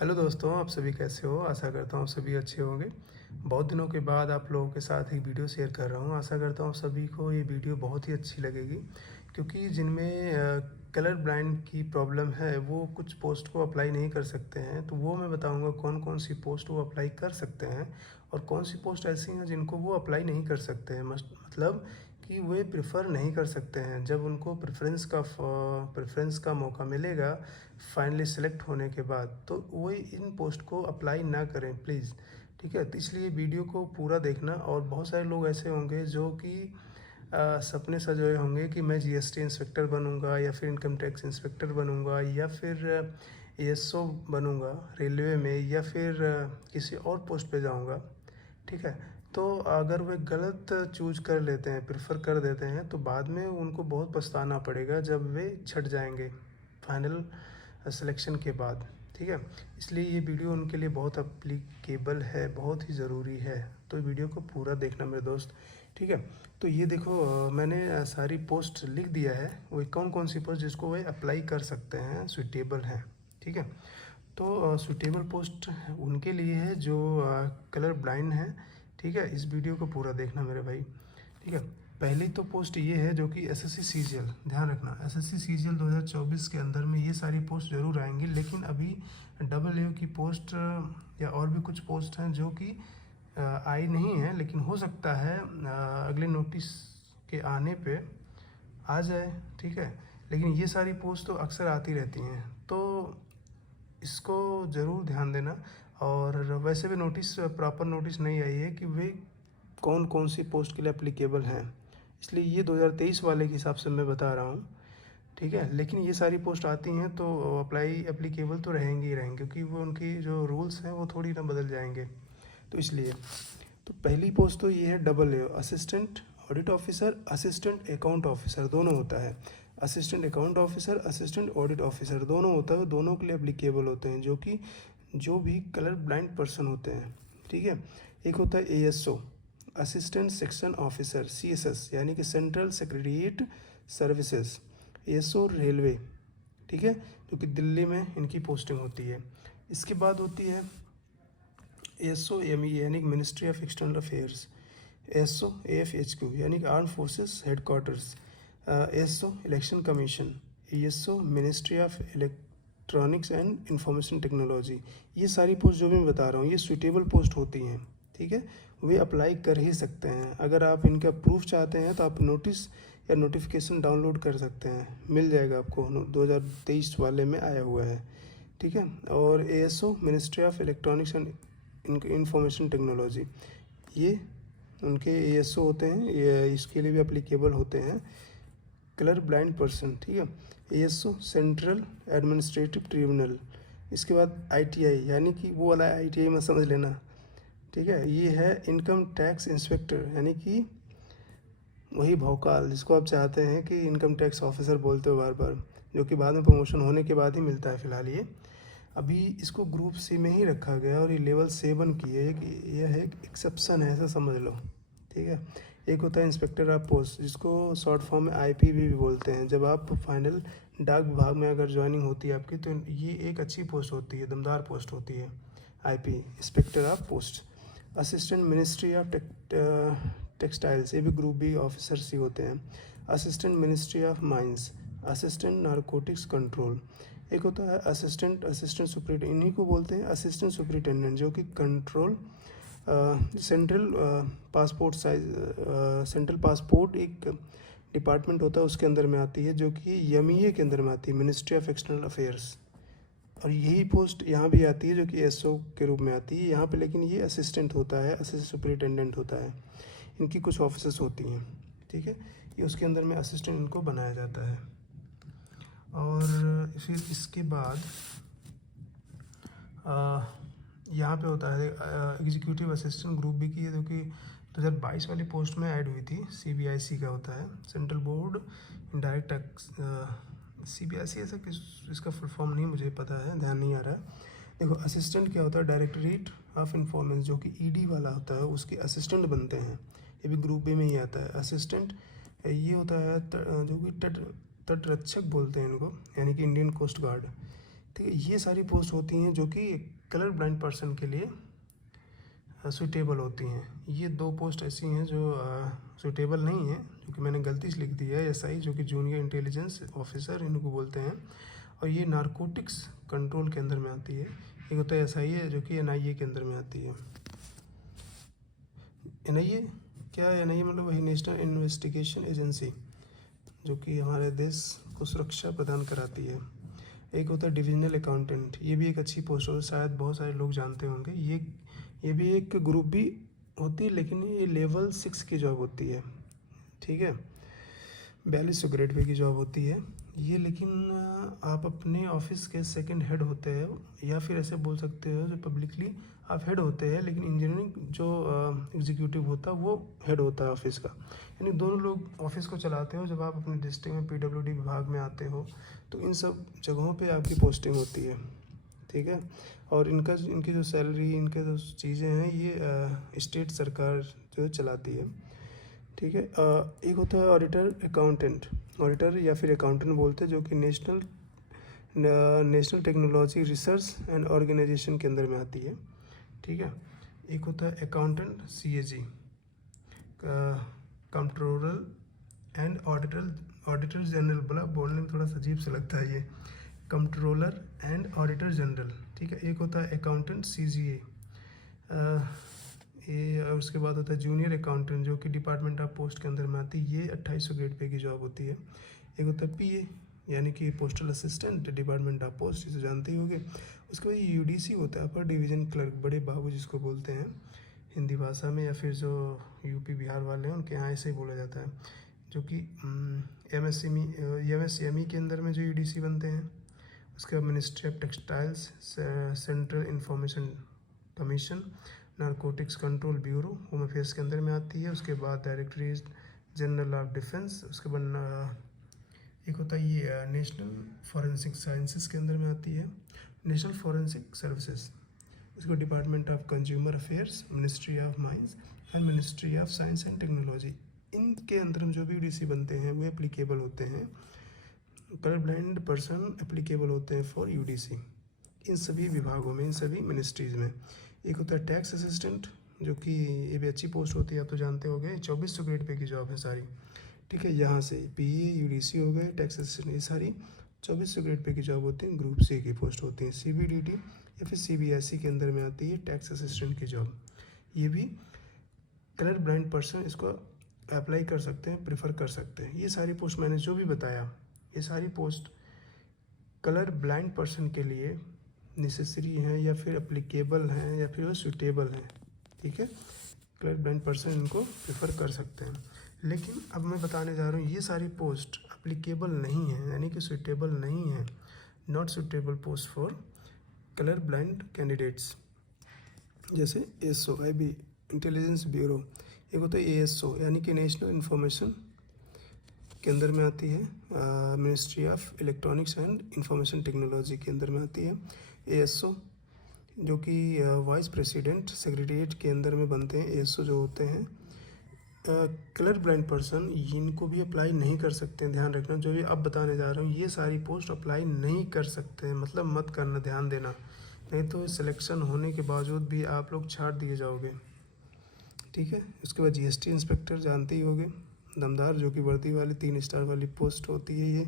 Hello दोस्तों, आप सभी कैसे हो? आशा करता हूँ आप सभी अच्छे होंगे। बहुत दिनों के बाद आप लोगों के साथ एक वीडियो शेयर कर रहा हूँ। आशा करता हूँ सभी को ये वीडियो बहुत ही अच्छी लगेगी, क्योंकि जिनमें कलर ब्लाइंड की प्रॉब्लम है वो कुछ पोस्ट को अप्लाई नहीं कर सकते हैं। तो वो मैं बताऊँगा कौन कौन सी पोस्ट वो अप्लाई कर सकते हैं और कौन सी पोस्ट ऐसी हैं जिनको वो अप्लाई नहीं कर सकते हैं। मतलब कि वे प्रेफर नहीं कर सकते हैं। जब उनको प्रेफरेंस का मौका मिलेगा फाइनली सेलेक्ट होने के बाद, तो वो इन पोस्ट को अप्लाई ना करें प्लीज़। ठीक है, तो इसलिए वीडियो को पूरा देखना। और बहुत सारे लोग ऐसे होंगे जो कि सपने सजोए होंगे कि मैं जीएसटी इंस्पेक्टर बनूंगा या फिर इनकम टैक्स इंस्पेक्टर बनूंगा या फिर एएसओ बनूंगा रेलवे में, या फिर किसी और पोस्ट पे जाऊंगा। ठीक है, तो अगर वे गलत चूज कर लेते हैं, प्रेफर कर देते हैं, तो बाद में उनको बहुत पछताना पड़ेगा जब वे छट जाएंगे फाइनल सिलेक्शन के बाद। ठीक है, इसलिए ये वीडियो उनके लिए बहुत अप्लीकेबल है, बहुत ही ज़रूरी है। तो वीडियो को पूरा देखना मेरे दोस्त। ठीक है, तो ये देखो, मैंने सारी पोस्ट लिख दिया है, वो कौन कौन सी पोस्ट जिसको वे अप्लाई कर सकते हैं, सुटेबल हैं। ठीक है, तो सुटेबल पोस्ट उनके लिए है जो कलर ब्लाइंड हैं। ठीक है, इस वीडियो को पूरा देखना मेरे भाई। ठीक है, पहली तो पोस्ट ये है जो कि एसएससी सीजीएल, ध्यान रखना एसएससी सीजीएल 2024 के अंदर में ये सारी पोस्ट जरूर आएंगी, लेकिन अभी डबल ए की पोस्ट या और भी कुछ पोस्ट हैं जो कि आई नहीं है, लेकिन हो सकता है अगले नोटिस के आने पे आ जाए। ठीक है, लेकिन ये सारी पोस्ट तो अक्सर आती रहती हैं, तो इसको ज़रूर ध्यान देना। और वैसे भी नोटिस, प्रॉपर नोटिस नहीं आई है कि वे कौन कौन सी पोस्ट के लिए एप्लीकेबल हैं, इसलिए ये 2023 वाले के हिसाब से मैं बता रहा हूँ। ठीक है, लेकिन ये सारी पोस्ट आती हैं तो एप्लीकेबल तो रहेंगी ही रहेंगी, क्योंकि वो उनकी जो रूल्स हैं वो थोड़ी ना बदल जाएंगे, तो इसलिए। तो पहली पोस्ट तो ये है double A, assistant audit officer, assistant account officer, दोनों होता है। Assistant account officer, assistant audit officer, दोनों होता है, दोनों के लिए एप्लीकेबल होते हैं, जो भी कलर ब्लाइंड पर्सन होते हैं। ठीक है, एक होता है ASO, assistant section officer, CSS, यानी कि central secretariat services, ASO railway. ठीक है, जो कि दिल्ली में इनकी पोस्टिंग होती है। इसके बाद होती है एएसओ एमई, यानी कि ministry of external affairs, ASO AFHQ, यानी कि arm forces headquarters, ASO election commission, ASO ministry of electronics and information technology. ये सारी पोस्ट जो मैं बता रहा हूँ ये सूटेबल पोस्ट होती हैं। ठीक है, वे अप्लाई कर ही सकते हैं। अगर आप इनका प्रूफ चाहते हैं तो आप नोटिस या नोटिफिकेशन डाउनलोड कर सकते हैं, मिल जाएगा आपको, 2023 वाले में आया हुआ है। ठीक है, और ASO ministry of electronics and information technology, ये उनके एएसओ होते हैं, ये इसके लिए भी अप्लीकेबल होते हैं कलर ब्लाइंड पर्सन। ठीक है, एएसओ सेंट्रल एडमिनिस्ट्रेटिव ट्रिब्यूनल। इसके बाद आईटीआई, यानी कि वो वाला आईटीआई में समझ लेना। ठीक है, ये है इनकम टैक्स इंस्पेक्टर, यानी कि वही भौकाल जिसको आप चाहते हैं कि इनकम टैक्स ऑफिसर बोलते हो बार बार, जो कि बाद में प्रमोशन होने के बाद ही मिलता है। फिलहाल ये अभी इसको ग्रुप सी में ही रखा गया और ये लेवल 7 की है, कि यह एक एक्सेप्शन है, ऐसा समझ लो। ठीक है, एक होता है इंस्पेक्टर ऑफ पोस्ट, जिसको शॉर्ट फॉर्म में आईपीवी भी बोलते हैं। जब आप फाइनल डाक विभाग में अगर ज्वाइनिंग होती है आपकी, तो ये एक अच्छी पोस्ट होती है, दमदार पोस्ट होती है, IP, inspector of post. Assistant ministry of textiles, ये भी ग्रुप बी ऑफिसर्स ही होते हैं। Assistant ministry of mines, assistant narcotics control. एक होता है असिस्टेंट सुपरिटेंडेंट, इन्हीं को बोलते हैं असिस्टेंट सुपरिटेंडेंट, जो कि control central passport size, central passport एक डिपार्टमेंट होता है, उसके अंदर में आती है, जो कि एमईए के अंदर में आती है, मिनिस्ट्री ऑफ एक्सटर्नल अफेयर्स। और यही पोस्ट यहाँ भी आती है, जो कि एसओ के रूप में आती है यहाँ पे, लेकिन ये असिस्टेंट होता है, असिस्टेंट सुपरिटेंडेंट होता है। इनकी कुछ ऑफिसेस होती हैं। ठीक है, ये उसके अंदर में असिस्टेंट इनको बनाया जाता है। और फिर इसके बाद यहाँ पे होता है एग्जीक्यूटिव असिस्टेंट, ग्रुप बी की है, जो कि 2022 वाली पोस्ट में ऐड हुई थी। सीबीआईसी का होता है, central board indirect tax, CBIC ऐसा किस, इसका फुल फॉर्म नहीं मुझे पता है, ध्यान नहीं आ रहा है। देखो, असिस्टेंट क्या होता है, डायरेक्टरेट ऑफ इंफॉर्मेंस, जो कि ईडी वाला होता है, उसके असिस्टेंट बनते हैं। ये भी ग्रुप बी में ही आता है। असिस्टेंट ये होता है जो कि तटरक्षक बोलते हैं इनको, यानी कि इंडियन कोस्ट गार्ड, ठीक है। ये सारी पोस्ट होती हैं जो कि कलर ब्लाइंड पर्सन के लिए सूटेबल होती हैं। ये 2 पोस्ट ऐसी हैं जो सूटेबल नहीं हैं, जो कि मैंने गलती से लिख दिया है। एसआई जो कि जूनियर इंटेलिजेंस ऑफिसर इनको बोलते हैं, और ये नारकोटिक्स कंट्रोल के अंदर में आती है। एक होता है एसआई है जो कि एनआईए के अंदर में आती है। एनआईए क्या है? एनआईए मतलब वही नेशनल इन्वेस्टिगेशन एजेंसी, जो कि हमारे देश को सुरक्षा प्रदान कराती है। एक होता है डिविजनल अकाउंटेंट, ये भी एक अच्छी पोस्ट है, शायद बहुत सारे लोग जानते होंगे। ये भी एक ग्रुप भी होती है, लेकिन ये लेवल 6 की जॉब होती है। ठीक है, 4200 ग्रेड पे की जॉब होती है ये। लेकिन आप अपने ऑफिस के सेकंड हेड होते हैं, या फिर ऐसे बोल सकते हो जो पब्लिकली आप हेड होते हैं, लेकिन इंजीनियरिंग जो एग्जीक्यूटिव होता है वो हेड होता है ऑफिस का। यानी दोनों लोग ऑफिस को चलाते हो। जब आप अपने डिस्ट्रिक्ट में पीडब्ल्यूडी विभाग में आते हो तो इन सब जगहों पे आपकी पोस्टिंग होती है। ठीक है, और इनकी जो सैलरी, इनके जो चीज़ें हैं, ये स्टेट सरकार जो चलाती है। ठीक है, एक होता है ऑडिटर अकाउंटेंट, ऑडिटर या फिर अकाउंटेंट बोलते हैं, जो कि National Technology Research and Organisation के अंदर में आती है। ठीक है, एक होता है accountant CAG, controller and auditor general. बोलने में थोड़ा सा अजीब सा लगता है ये, कंट्रोलर एंड ऑडिटर जनरल। ठीक है, एक होता है अकाउंटेंट सीजीए, ये। और उसके बाद होता है जूनियर अकाउंटेंट, जो कि डिपार्टमेंट ऑफ पोस्ट के अंदर में आती है। ये 2800 ग्रेड पे की जॉब होती है। एक होता है पीए, यानी कि postal assistant, department of post, इसे जानते ही होंगे। उसके बाद यूडीसी होता है, अपर डिवीज़न क्लर्क, बड़े बाबू जिसको बोलते हैं हिंदी भाषा में, या फिर जो यूपी बिहार वाले हैं उनके यहाँ ऐसे ही बोला जाता है। जो कि एमएसएमई के अंदर में जो यूडीसी बनते हैं। उसके बाद ministry of textiles, central information commission, narcotics control bureau, home affairs के अंदर में आती है। उसके बाद डायरेक्टरेट जनरल ऑफ डिफेंस। उसके बाद एक होता है ये नेशनल फॉरेंसिक साइंसेस के अंदर में आती है, नेशनल फॉरेंसिक सर्विसेज। उसको department of consumer affairs, ministry of mines and ministry of science and technology. इनके अंदर जो भी यूडीसी बनते हैं वो एप्लीकेबल होते हैं, कलर ब्लाइंड पर्सन एप्लीकेबल होते हैं फॉर यूडीसी इन सभी विभागों में, इन सभी मिनिस्ट्रीज़ में। एक होता है टैक्स असिस्टेंट, जो कि ये भी अच्छी पोस्ट होती है, आप तो जानते होंगे। 2400 ग्रेड पे की जॉब है सारी। ठीक है, यहाँ से पीए, यूडीसी हो गए, टैक्स असिस्टेंट, ये सारी 2400 ग्रेड पे की जॉब होती है। ग्रुप सी की पोस्ट होती है। सीबीडीटी या फिर सीबीएसई के अंदर में आती है टैक्स असिस्टेंट की जॉब। ये भी कलर ब्लाइंड पर्सन इसको अप्लाई कर सकते हैं, प्रेफर कर सकते हैं। ये सारी पोस्ट मैंने जो भी बताया, ये सारी पोस्ट कलर ब्लाइंड पर्सन के लिए नेसेसरी हैं, या फिर अप्लीकेबल हैं, या फिर वो सूटेबल हैं। ठीक है, कलर ब्लाइंड पर्सन इनको प्रेफर कर सकते हैं। लेकिन अब मैं बताने जा रहा हूँ, ये सारी पोस्ट अप्लीकेबल नहीं है, यानी कि सूटेबल नहीं है, not suitable post for colour blind candidates. जैसे एएसओ, आईबी इंटेलिजेंस ब्यूरो। एक होता है एएसओ, यानी कि नेशनल इंफॉर्मेशन के अंदर में आती है, ministry of electronics and information technology के अंदर में आती है एएसओ, जो कि वाइस प्रेसिडेंट सेक्रेटरीट के अंदर में बनते हैं। एएसओ जो होते हैं कलर ब्लाइंड पर्सन, इनको भी अप्लाई नहीं कर सकते हैं। ध्यान रखना, जो भी अब बताने जा रहा हूँ, ये सारी पोस्ट अप्लाई नहीं कर सकते हैं, मतलब मत करना, ध्यान देना, नहीं तो सिलेक्शन होने के बावजूद भी आप लोग छाट दिए जाओगे। ठीक है, उसके बाद जीएसटी इंस्पेक्टर, जानते ही होंगे, दमदार, जो कि वर्दी वाली 3 स्टार वाली पोस्ट होती है ये।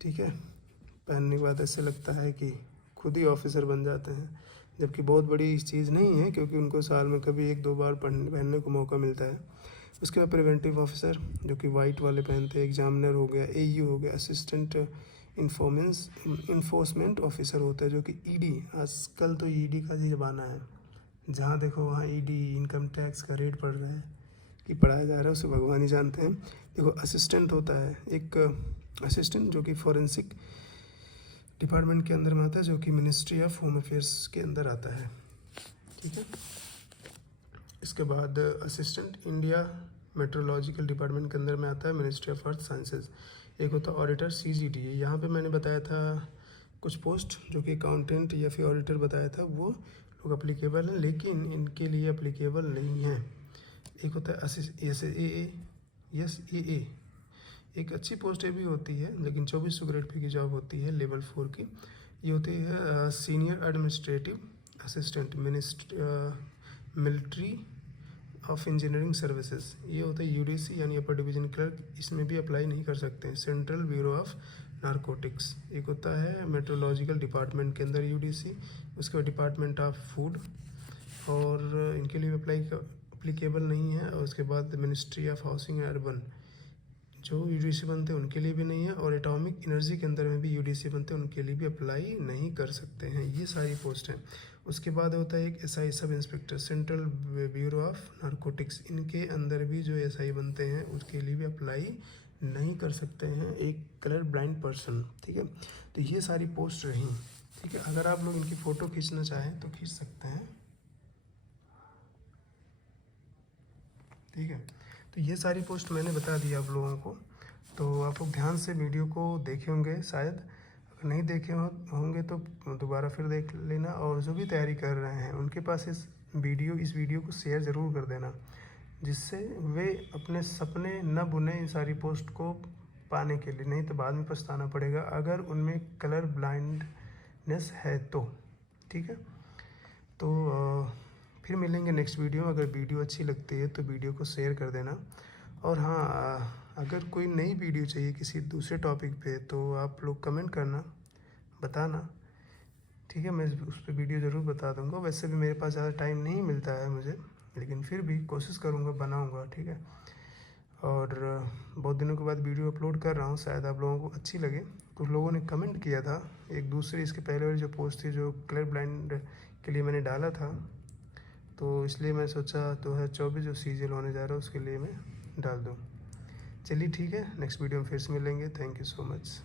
ठीक है, पहनने के बाद ऐसे लगता है कि खुद ही ऑफिसर बन जाते हैं, जबकि बहुत बड़ी चीज़ नहीं है, क्योंकि उनको साल में कभी 1-2 बार पहनने को मौका मिलता है। उसके बाद प्रिवेंटिव ऑफिसर, जो कि वाइट वाले पहनते हैं। एग्जामिनर हो गया, एयू हो गया, असिस्टेंट इन्फोर्समेंट ऑफिसर होता है, जो कि ईडी, आजकल तो ईडी का ही ज़माना है, जहाँ देखो वहाँ ईडी, इनकम टैक्स का रेट पढ़ रहा है कि पढ़ाया जा रहा है, उसे भगवान ही जानते हैं। देखो असिस्टेंट होता है एक असिस्टेंट, जो कि फॉरेंसिक डिपार्टमेंट के अंदर में आता है, जो कि मिनिस्ट्री ऑफ होम अफेयर्स के अंदर आता है। ठीक है, इसके बाद असिस्टेंट इंडिया मेट्रोलॉजिकल डिपार्टमेंट के अंदर में आता है, मिनिस्ट्री ऑफ अर्थ साइंसेज। एक होता है ऑडिटर सीजीडी। यहाँ पे मैंने बताया था कुछ पोस्ट, जो कि अकाउंटेंट या फिर ऑडिटर बताया था, वो लोग अप्लीकेबल हैं, लेकिन इनके लिए अप्लीकेबल नहीं है। एक होता है एसएए, एक अच्छी पोस्ट भी होती है, लेकिन 2400 ग्रेड पे की जॉब होती है, लेवल 4 की। ये होती है senior administrative assistant military of engineering services. ये होता है यूडीसी यानी अपर डिवीजन क्लर्क, इसमें भी अप्लाई नहीं कर सकते हैं। सेंट्रल ब्यूरो ऑफ नारकोटिक्स एक होता है मेट्रोलॉजिकल डिपार्टमेंट के अंदर यूडीसी, उसके बाद डिपार्टमेंट ऑफ फूड, और इनके लिए अप्लीकेबल नहीं है। और उसके बाद ministry of housing and urban, जो यूडीसी बनते हैं उनके लिए भी नहीं है। और एटॉमिक एनर्जी के अंदर में भी यूडीसी बनते हैं, उनके लिए भी अप्लाई नहीं कर सकते हैं। ये सारी पोस्ट हैं। उसके बाद होता है एक SI sub inspector central bureau of narcotics, इनके अंदर भी जो एसआई बनते हैं उसके लिए भी अप्लाई नहीं कर सकते हैं एक कलर ब्लाइंड पर्सन। ठीक है, तो ये सारी पोस्ट रहीं। ठीक है, अगर आप लोग इनकी फ़ोटो खींचना चाहें तो खींच सकते हैं। ठीक है, तो ये सारी पोस्ट मैंने बता दी आप लोगों को, तो आप लोग ध्यान से वीडियो को देखे होंगे शायद। अगर नहीं देखे होंगे तो दोबारा फिर देख लेना, और जो भी तैयारी कर रहे हैं उनके पास इस वीडियो को शेयर ज़रूर कर देना, जिससे वे अपने सपने न बुने इन सारी पोस्ट को पाने के लिए, नहीं तो बाद में पछताना पड़ेगा अगर उनमें कलर ब्लाइंडनेस है तो। ठीक है, तो फिर मिलेंगे नेक्स्ट वीडियो में। अगर वीडियो अच्छी लगती है तो वीडियो को शेयर कर देना। और हाँ, अगर कोई नई वीडियो चाहिए किसी दूसरे टॉपिक पे तो आप लोग कमेंट करना, बताना। ठीक है, मैं उस पर वीडियो ज़रूर बता दूंगा। वैसे भी मेरे पास ज़्यादा टाइम नहीं मिलता है मुझे, लेकिन फिर भी कोशिश करूँगा, बनाऊँगा। ठीक है, और बहुत दिनों के बाद वीडियो अपलोड कर रहा हूँ, शायद आप लोगों को अच्छी लगे। कुछ लोगों ने कमेंट किया था एक दूसरे, इसके पहले वाली जो पोस्ट थी जो कलर ब्लाइंड के लिए मैंने डाला था, तो इसलिए मैं सोचा 2024 जो सीजल होने जा रहा है उसके लिए मैं डाल दूँ। चलिए ठीक है, नेक्स्ट वीडियो में फिर से मिलेंगे। Thank you so much.